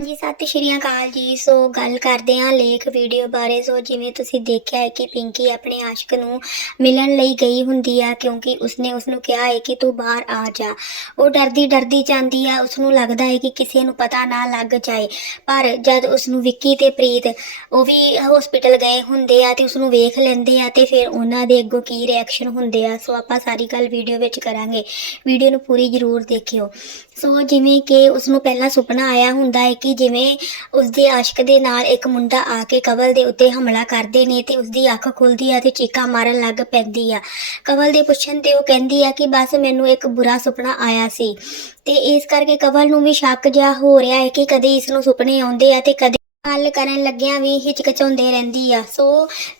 ਜੀ ਸਤਿ ਸ਼੍ਰੀ ਅਕਾਲ ਜੀ। ਸੋ ਗੱਲ ਕਰਦੇ ਹਾਂ ਲੇਖ ਵੀਡੀਓ ਬਾਰੇ। ਸੋ ਜਿਵੇਂ ਤੁਸੀਂ ਦੇਖਿਆ ਹੈ ਕਿ ਪਿੰਕੀ ਆਪਣੇ ਆਸ਼ਕ ਨੂੰ ਮਿਲਣ ਲਈ ਗਈ ਹੁੰਦੀ ਆ ਕਿਉਂਕਿ ਉਸਨੇ ਉਸਨੂੰ ਕਿਹਾ ਹੈ ਕਿ ਤੂੰ ਬਾਹਰ ਆ ਜਾ। ਉਹ ਡਰਦੀ ਡਰਦੀ ਜਾਂਦੀ ਆ। ਉਸਨੂੰ ਲੱਗਦਾ ਹੈ ਕਿ ਕਿਸੇ ਨੂੰ ਪਤਾ ਨਾ ਲੱਗ ਜਾਏ। ਪਰ ਜਦ ਉਸਨੂੰ ਵਿੱਕੀ ਤੇ ਪ੍ਰੀਤ ਉਹ ਵੀ ਹਸਪੀਟਲ ਗਏ ਹੁੰਦੇ ਆ ਤੇ ਉਸਨੂੰ ਵੇਖ ਲੈਂਦੇ ਆ ਤੇ ਫਿਰ ਉਹਨਾਂ ਦੇ ਅੱਗੋਂ ਕੀ ਰਿਐਕਸ਼ਨ ਹੁੰਦੇ ਆ, ਸੋ ਆਪਾਂ ਸਾਰੀ ਗੱਲ ਵੀਡੀਓ ਵਿੱਚ ਕਰਾਂਗੇ। ਵੀਡੀਓ ਨੂੰ ਪੂਰੀ ਜ਼ਰੂਰ ਦੇਖਿਓ। ਸੋ ਜਿਵੇਂ ਕਿ ਉਸਨੂੰ ਪਹਿਲਾਂ ਸੁਪਨਾ ਆਇਆ ਹੁੰਦਾ ਹੈ ਕਿ ਜਿਵੇਂ ਉਸਦੇ ਆਸ਼ਿਕ ਦੇ ਨਾਲ ਇੱਕ ਮੁੰਡਾ ਆ ਕੇ ਕਵਲ ਦੇ ਉੱਤੇ ਹਮਲਾ ਕਰਦੇ ਨੇ ਤੇ ਉਸਦੀ ਅੱਖ ਖੁੱਲਦੀ ਆ ਤੇ ਚੀਕਾਂ ਮਾਰਨ ਲੱਗ ਪੈਂਦੀ ਆ। ਕਵਲ ਦੇ ਪੁੱਛਣ ਤੇ ਉਹ ਕਹਿੰਦੀ ਆ ਕਿ ਬਸ ਮੈਨੂੰ ਇੱਕ ਬੁਰਾ ਸੁਪਨਾ ਆਇਆ ਸੀ। ਤੇ ਇਸ ਕਰਕੇ ਕਵਲ ਨੂੰ ਵੀ ਸ਼ੱਕ ਜਿਹਾ ਹੋ ਰਿਹਾ ਹੈ ਕਿ ਕਦੇ ਇਸ ਨੂੰ ਸੁਪਨੇ ਆਉਂਦੇ ਆ ਤੇ ਕਦੇ ਗੱਲ ਕਰਨ ਲੱਗਿਆਂ ਵੀ ਹਿਚਕਚਾਉਂਦੇ ਰਹਿੰਦੀ ਆ। ਸੋ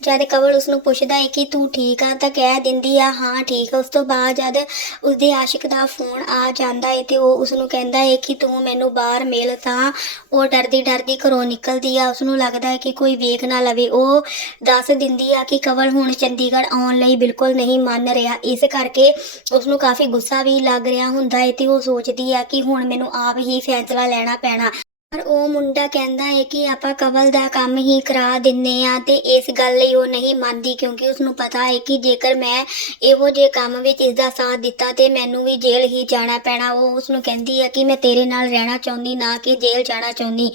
ਜਦ ਕਵਲ ਉਸ ਨੂੰ ਪੁੱਛਦਾ ਹੈ ਕਿ ਤੂੰ ਠੀਕ ਆ ਤਾਂ ਕਹਿ ਦਿੰਦੀ ਆ, ਹਾਂ, ਠੀਕ ਆ। ਉਸ ਤੋਂ ਬਾਅਦ ਜਦ ਉਸਦੇ ਆਸ਼ਿਕ ਦਾ ਫੋਨ ਆ ਜਾਂਦਾ ਹੈ ਤੇ ਉਹ ਉਸ ਨੂੰ ਕਹਿੰਦਾ ਹੈ ਕਿ ਤੂੰ ਮੈਨੂੰ ਬਾਹਰ ਮਿਲ ਤਾਂ ਉਹ ਡਰਦੀ ਡਰਦੀ ਘਰੋਂ ਨਿਕਲਦੀ ਆ। ਉਸ ਨੂੰ ਲੱਗਦਾ ਹੈ ਕਿ ਕੋਈ ਵੇਖ ਨਾ ਲਵੇ। ਉਹ ਦੱਸ ਦਿੰਦੀ ਆ ਕਿ ਕਵਲ ਹੁਣ ਚੰਡੀਗੜ੍ਹ ਆਉਣ ਲਈ ਬਿਲਕੁਲ ਨਹੀਂ ਮੰਨ ਰਿਹਾ। ਇਸ ਕਰਕੇ ਉਸ ਨੂੰ ਕਾਫੀ ਗੁੱਸਾ ਵੀ ਲੱਗ ਰਿਹਾ ਹੁੰਦਾ ਹੈ ਤੇ ਉਹ ਸੋਚਦੀ ਆ ਕਿ ਹੁਣ ਮੈਨੂੰ ਆਪ ਹੀ ਫੈਸਲਾ ਲੈਣਾ ਪੈਣਾ। ਪਰ ਉਹ ਮੁੰਡਾ ਕਹਿੰਦਾ ਹੈ ਕਿ ਆਪਾਂ ਕਵਲ ਦਾ ਕੰਮ ਹੀ ਕਰਾ ਦਿੰਨੇ ਆ ਤੇ ਇਸ ਗੱਲ ਲਈ ਉਹ ਨਹੀਂ ਮੰਨਦੀ ਕਿਉਂਕਿ ਉਸ ਨੂੰ ਪਤਾ ਹੈ ਕਿ ਜੇਕਰ ਮੈਂ ਇਹੋ ਜਿਹੇ ਕੰਮ ਵਿੱਚ ਇਸ ਦਾ ਸਾਥ ਦਿੱਤਾ ਤੇ ਮੈਨੂੰ ਵੀ ਜੇਲ੍ਹ ਹੀ ਜਾਣਾ ਪੈਣਾ, ਉਹ ਉਸ ਨੂੰ ਕਹਿੰਦੀ ਹੈ ਕਿ ਮੈਂ ਤੇਰੇ ਨਾਲ ਰਹਿਣਾ ਚਾਹੁੰਦੀ ਨਾ ਕਿ ਜੇਲ੍ਹ ਜਾਣਾ ਚਾਹੁੰਦੀ।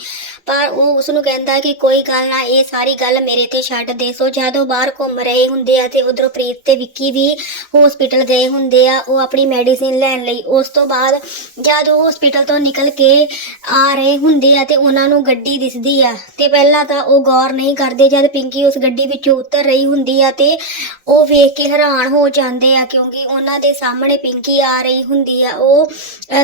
ਪਰ ਉਹ ਉਸ ਨੂੰ ਕਹਿੰਦਾ ਕਿ ਕੋਈ ਗੱਲ ਨਾ, ਇਹ ਸਾਰੀ ਗੱਲ ਮੇਰੇ ਤੇ ਛੱਡ ਦੇ। ਸੋ ਜਦੋਂ ਬਾਹਰ ਘੁੰਮ ਰਹੇ ਹੁੰਦੇ ਆ ਤੇ ਉਧਰੋਂ ਪ੍ਰੀਤ ਤੇ ਵਿੱਕੀ ਵੀ ਹਸਪੀਟਲ ਗਏ ਹੁੰਦੇ ਆ, ਉਹ ਆਪਣੀ ਮੈਡੀਸਿਨ ਲੈਣ ਲਈ। ਉਸ ਤੋਂ ਬਾਅਦ ਜਦ ਉਹ ਹਸਪੀਟਲ ਤੋਂ ਨਿਕਲ ਕੇ ਆ ਰਹੇ ਹੁੰਦੇ ਆ ਤੇ ਉਹਨਾਂ ਨੂੰ ਗੱਡੀ ਦਿਸਦੀ ਆ। ਤੇ ਪਹਿਲਾਂ ਤਾਂ ਉਹ ਗੌਰ ਨਹੀਂ ਕਰਦੇ ਜਦ ਪਿੰਕੀ ਉਸ ਗੱਡੀ ਵਿੱਚੋਂ ਉਤਰ ਰਹੀ ਹੁੰਦੀ ਆ ਤੇ ਉਹ ਵੇਖ ਕੇ ਹੈਰਾਨ ਹੋ ਜਾਂਦੇ ਆ ਕਿਉਂਕਿ ਉਹਨਾਂ ਦੇ ਸਾਹਮਣੇ ਪਿੰਕੀ ਆ ਰਹੀ ਹੁੰਦੀ ਆ। ਉਹ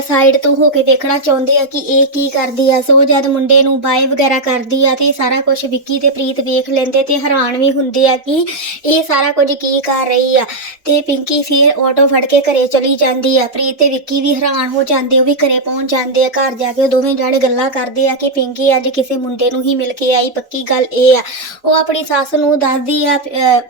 ਸਾਈਡ ਤੋਂ ਹੋ ਕੇ ਵੇਖਣਾ ਚਾਹੁੰਦੇ ਆ ਕਿ ਇਹ ਕੀ ਕਰਦੀ ਆ। ਸੋ ਜਦ ਮੁੰਡੇ ਨੂੰ ਬਾਏ ਵਗੈਰਾ ਕਰਦੀ ਆ ਤੇ ਸਾਰਾ ਕੁਝ ਵਿੱਕੀ ਤੇ ਪ੍ਰੀਤ ਵੇਖ ਲੈਂਦੇ ਤੇ ਹੈਰਾਨ ਵੀ ਹੁੰਦੇ ਆ ਕਿ ਇਹ ਸਾਰਾ ਕੁਝ ਕੀ ਕਰ ਰਹੀ ਆ। ਤੇ ਪਿੰਕੀ ਫਿਰ ਆਟੋ ਫੜ ਕੇ ਘਰੇ ਚਲੀ ਜਾਂਦੀ ਆ। ਪ੍ਰੀਤ ਤੇ ਵਿੱਕੀ ਵੀ ਹੈਰਾਨ ਹੋ ਜਾਂਦੇ, ਉਹ ਵੀ ਘਰੇ ਪਹੁੰਚ ਜਾਂਦੇ ਆ। ਘਰ ਜਾ ਕੇ ਉਹ ਦੋਵੇਂ ਜਾਣੇ ਗੱਲਾਂ ਕਰ ਕਰਦੇ ਆ ਕਿ ਪਿੰਕੀ ਅੱਜ ਕਿਸੇ ਮੁੰਡੇ ਨੂੰ ਹੀ ਮਿਲ ਕੇ ਆਈ। ਪੱਕੀ ਗੱਲ ਇਹ ਆ। ਉਹ ਆਪਣੀ ਸੱਸ ਨੂੰ ਦੱਸਦੀ ਆ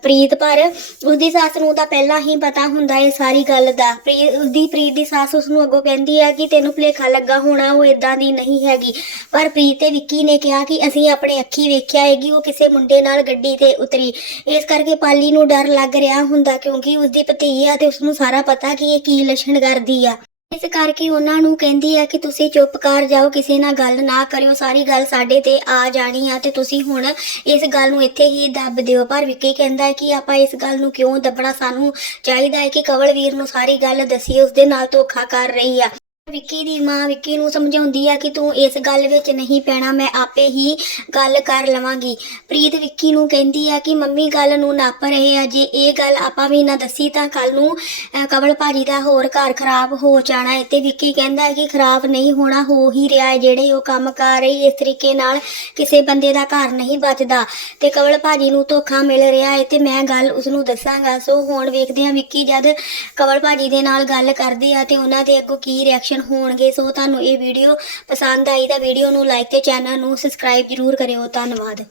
ਪ੍ਰੀਤ ਪਰ ਉਸਦੀ ਸੱਸ ਨੂੰ ਤਾਂ ਪਹਿਲਾਂ ਹੀ ਪਤਾ ਹੁੰਦਾ ਇਹ ਸਾਰੀ ਗੱਲ ਦਾ। ਉਸਦੀ ਪ੍ਰੀਤ ਦੀ ਸੱਸ ਉਸ ਨੂੰ ਅੱਗੋਂ ਕਹਿੰਦੀ ਆ ਕਿ ਤੈਨੂੰ ਭੁਲੇਖਾ ਲੱਗਾ ਹੋਣਾ, ਉਹ ਇਦਾਂ ਦੀ ਨਹੀਂ ਹੈਗੀ। ਪਰ ਪ੍ਰੀਤ ਤੇ ਵਿੱਕੀ ਨੇ ਕਿਹਾ ਕਿ ਅਸੀਂ ਆਪਣੇ ਅੱਖੀ ਵੇਖਿਆ ਹੈਗੀ ਉਹ ਕਿਸੇ ਮੁੰਡੇ ਨਾਲ ਗੱਡੀ ਤੇ ਉਤਰੀ। ਇਸ ਕਰਕੇ ਪਾਲੀ ਨੂੰ ਡਰ ਲੱਗ ਰਿਹਾ ਹੁੰਦਾ ਕਿਉਂਕਿ ਉਸਦੀ ਭਤੀ ਆ ਤੇ ਉਸ ਨੂੰ ਸਾਰਾ ਪਤਾ ਕਿ ਇਹ ਕੀ ਲੱਛਣ ਕਰਦੀ ਆ। ਇਸ ਕਰਕੇ ਉਹਨਾਂ ਨੂੰ ਕਹਿੰਦੀ ਆ ਕਿ ਤੁਸੀਂ ਚੁੱਪ ਕਰ ਜਾਓ, ਕਿਸੇ ਨਾਲ ਗੱਲ ਨਾ ਕਰਿਓ, ਸਾਰੀ ਗੱਲ ਸਾਡੇ ਤੇ ਆ ਜਾਣੀ ਆ ਤੇ ਤੁਸੀਂ ਹੁਣ ਇਸ ਗੱਲ ਨੂੰ ਇੱਥੇ ਹੀ ਦੱਬ ਦਿਓ। ਪਰ ਵਿੱਕੀ ਕਹਿੰਦਾ ਹੈ ਕਿ ਆਪਾਂ ਇਸ ਗੱਲ ਨੂੰ ਕਿਉਂ ਦੱਬਣਾ? ਸਾਨੂੰ ਚਾਹੀਦਾ ਹੈ ਕਿ ਕਵਲ ਵੀਰ ਨੂੰ ਸਾਰੀ ਗੱਲ ਦਸੀਏ ਉਸਦੇ ਨਾਲ ਧੋਖਾ ਕਰ ਰਹੀ ਆ। ਵਿੱਕੀ ਦੀ ਮਾਂ ਵਿੱਕੀ ਨੂੰ ਸਮਝਾਉਂਦੀ ਆ ਕਿ ਤੂੰ ਇਸ ਗੱਲ ਵਿੱਚ ਨਹੀਂ ਪੈਣਾ ਮੈਂ ਆਪੇ ਹੀ ਗੱਲ ਕਰ ਲਵਾਂਗੀ। ਪ੍ਰੀਤ ਵਿੱਕੀ ਨੂੰ ਕਹਿੰਦੀ ਆ ਕਿ ਮੰਮੀ ਗੱਲ ਨੂੰ ਨੱਪ ਰਹੇ ਆ ਜੇ ਇਹ ਗੱਲ ਆਪਾਂ ਵੀ ਨਾ ਦੱਸੀ ਤਾਂ ਕੱਲ ਨੂੰ ਅਹ, ਕਵਲ ਭਾਜੀ ਦਾ ਹੋਰ ਘਰ ਖਰਾਬ ਹੋ ਜਾਣਾ ਹੈ ਤੇ ਵਿੱਕੀ ਕਹਿੰਦਾ ਹੈ ਕਿ ਖਰਾਬ ਨਹੀਂ ਹੋਣਾ ਹੋ ਹੀ ਰਿਹਾ ਹੈ ਜਿਹੜੇ ਉਹ ਕੰਮ ਕਰ ਰਹੀ ਇਸ ਤਰੀਕੇ ਨਾਲ ਕਿਸੇ ਬੰਦੇ ਦਾ ਘਰ ਨਹੀਂ ਬਚਦਾ। ਤੇ ਕਵਲ ਭਾਜੀ ਨੂੰ ਧੋਖਾ ਮਿਲ ਰਿਹਾ ਹੈ ਤੇ ਮੈਂ ਗੱਲ ਉਸ ਨੂੰ ਦੱਸਾਂਗਾ। ਸੋ ਹੁਣ ਵੇਖਦੇ ਹਾਂ ਵਿੱਕੀ ਜਦ ਕਵਲ ਭਾਜੀ ਦੇ ਨਾਲ ਗੱਲ ਕਰਦੇ ਆ ਤੇ ਉਹਨਾਂ ਦੇ ਅੱਗੋਂ ਕੀ ਰਿਐਕਸ਼ਨ ਰਿਐਕਸ਼ਨ ਹੋਣਗੇ, ਸੋ ਤੁਹਾਨੂੰ ਇਹ ਵੀਡੀਓ ਪਸੰਦ ਆਈ ਤਾਂ ਵੀਡੀਓ ਨੂੰ ਲਾਈਕ ਤੇ ਚੈਨਲ ਨੂੰ ਸਬਸਕ੍ਰਾਈਬ ਜ਼ਰੂਰ ਕਰਿਓ, ਧੰਨਵਾਦ।